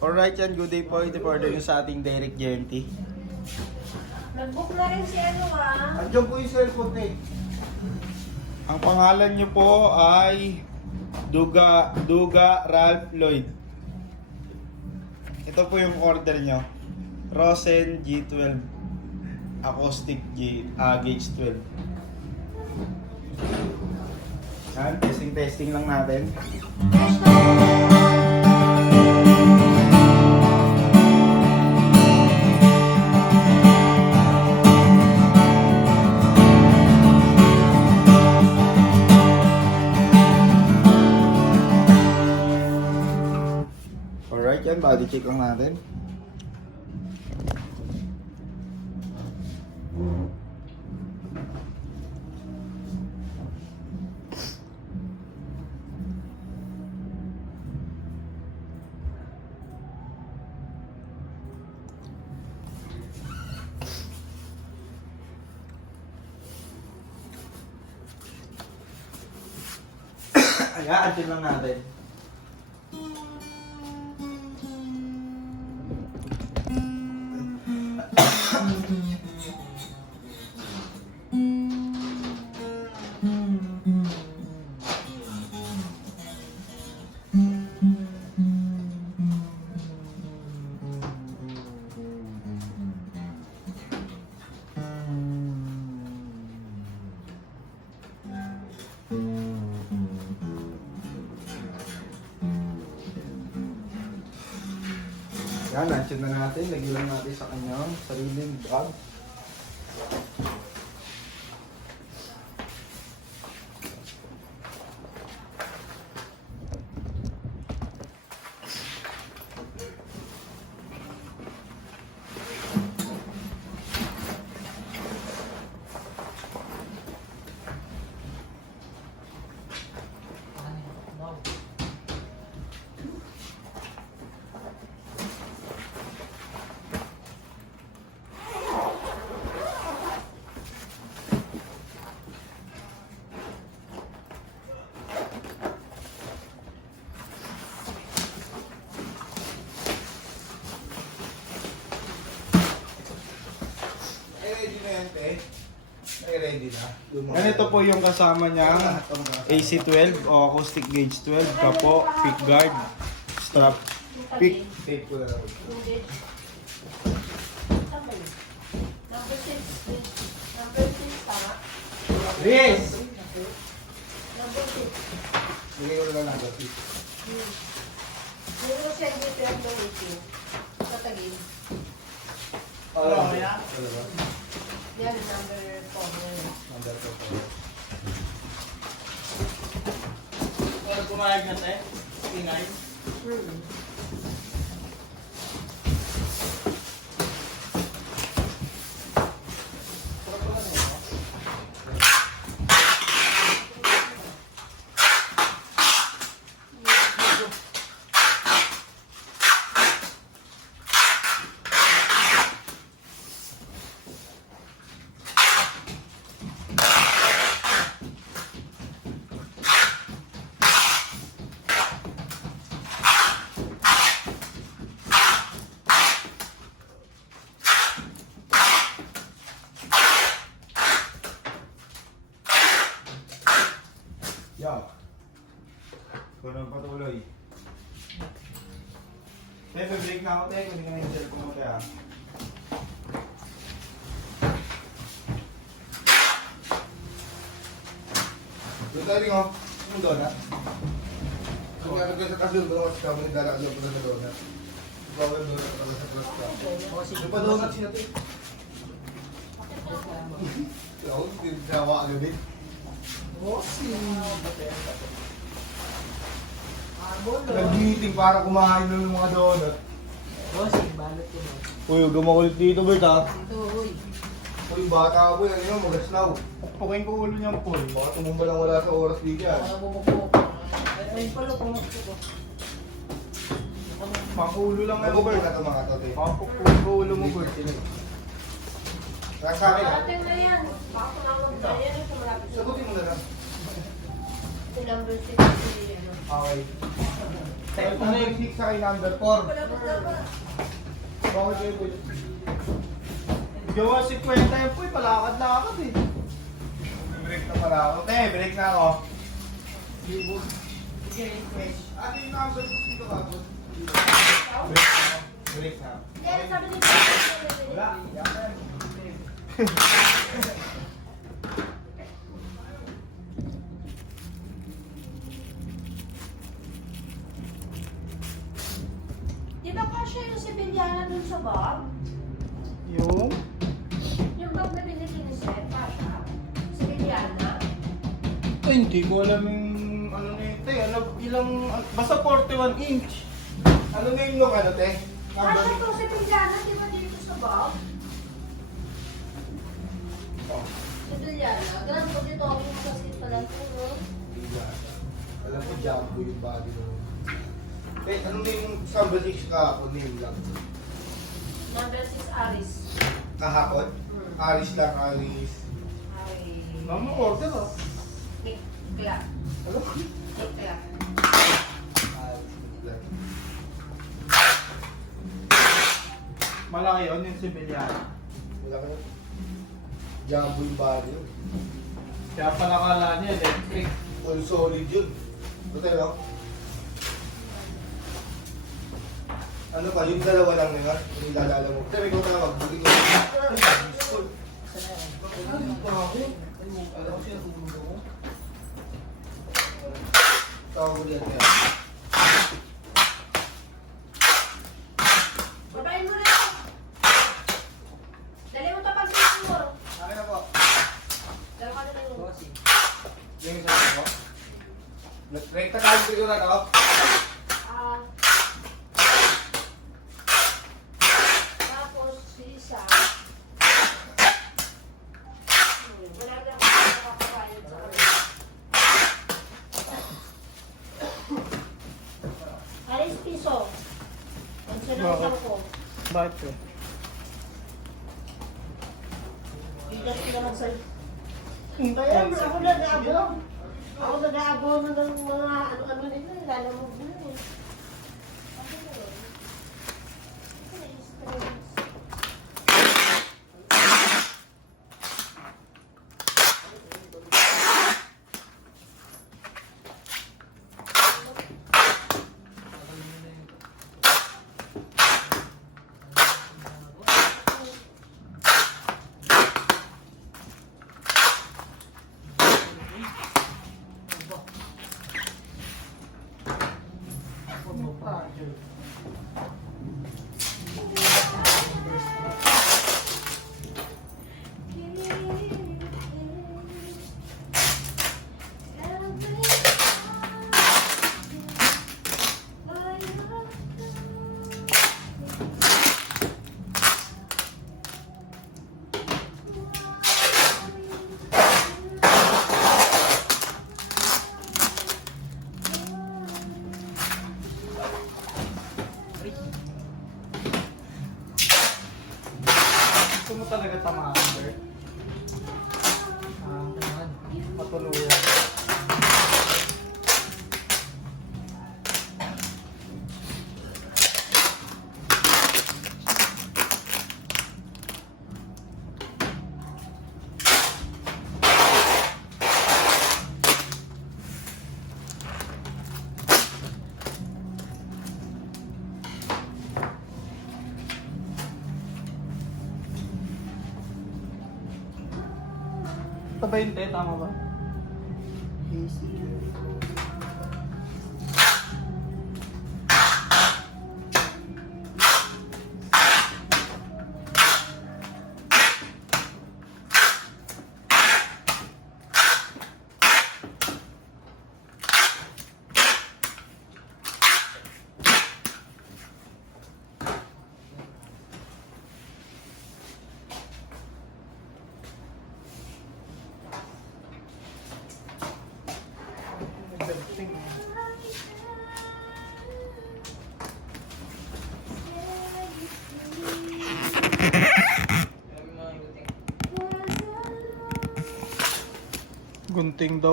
Alright yan, good day po. Ito po order nyo sa ating direct JMT. Nag-book na rin si ano Andiyan po yung cellphone eh. Ang pangalan nyo po ay Duga Ralph Lloyd. Ito po yung order nyo. Rosen G12 Acoustic Gauge 12. Yan, testing lang natin. Alright yan, body check lang natin. Ayan, atin lang natin. Yan, na-tune na natin. Lagyan lang natin sa kanyang sariling bag. Ready na. Ganito po yung kasama niyang AC12 o acoustic gauge 12, kapo, pick guard, strap, pick. Tape ko na lang. Number 6. Number 6 tama? Yes! Number 6. Bigay ko na lang ng tape. Hindi ko siya dito yung donation. Sa tagin. Yan, number 4. Number ko po. Kalau pumayag na tayo, ingay. Yo. Kunang patuloy. Tayo, break na ako tayo. Kunin ka na yung cellphone mo tayo. Doon tayo rin, oh. Yung donut. Kung meron ka sa kasul, doon kasi kami naglalakad po sa donut. Ikaw yung donut pala sa cross ka. Yung pa donut siya natin. Ako, hindi nawa agad eh. Nag-meeting para kumain ng mga donut. Bossing, balot ko na. Uy, huwag makulit dito, Bert, ha? Ito, uy. Uy, bata po yan, yun, magaslaw. Pukain ko ulo niyang Paul. Baka tumumba lang wala sa oras di yan. Mga bumukbuk. Ay, pala, pumakbo ko. Pakulo lang Ay, ako, bubay Bert. na ito mga tote. Pakulo mo, Bert. Nasa akin, Parating na yan. Baka kumawag na yan. Ito malapit na. sagutin mo na lang. Ito number 6. Ano. Okay. 506 sa kay number 4. Bakit kayo po? Gawa 50 yun po, palakad-lakad eh. Break na pala ako. Break na ako. Ano yung number dito ka? Break na. Yan, sabi ni Wala. Di ba kasya yung Sevillana dun sa bag? Yung? Yung bag na binili ni Seth, kasya. Sevillana? Ay, hindi ko alam yung ano na yun, te. Ano, ilang, basta 41 inch. Ano na yung look ano, te? Kasya to Sevillana, di ba dito sa bag? Oh. Sevillana? Ganun po dito ako yung kasi pala ito, no? Alam ko, jumbo yung body mo. Eh, ano na yung number 6 kahapon? Name lang. Number 6, Aris. Kahapon? Aris lang, Aris. Ay. Mama, order ah. Kikla. Ano? Kikla. Aris lang. Malaki yun yung Sevillana. Wala ka yun. Jumbo yung body yun. Kaya pala kala niya, electric. Full solid yun. Buti no? Ano pa, yung dalawa lang nila, yung ilalala mo. Pero ikaw tawag, buti ko. Ano pa ako? Alam ko siya, tulog ako. Tawag ko diyan kaya. Babain mo na ito. Dali mo ito pag siguro. Akin na po. Dalawa ka na tayo. Yung isa ko. Rekta kalim ko na to. Ah. Tapos, sisa. Wala lang ako nakakabayad sa kanila. Alis piso. Ang sinasang ko. Bakit po? Bigas ko naman sa'yo. Kaya ako nag-aabon. Ako nag-aabon ng mga ano-ano nila. Lalamog na eh. Gusto mo talaga tamaan, sir? Patuluyan. Ito ba yung te? Tama ba? Gunting daw.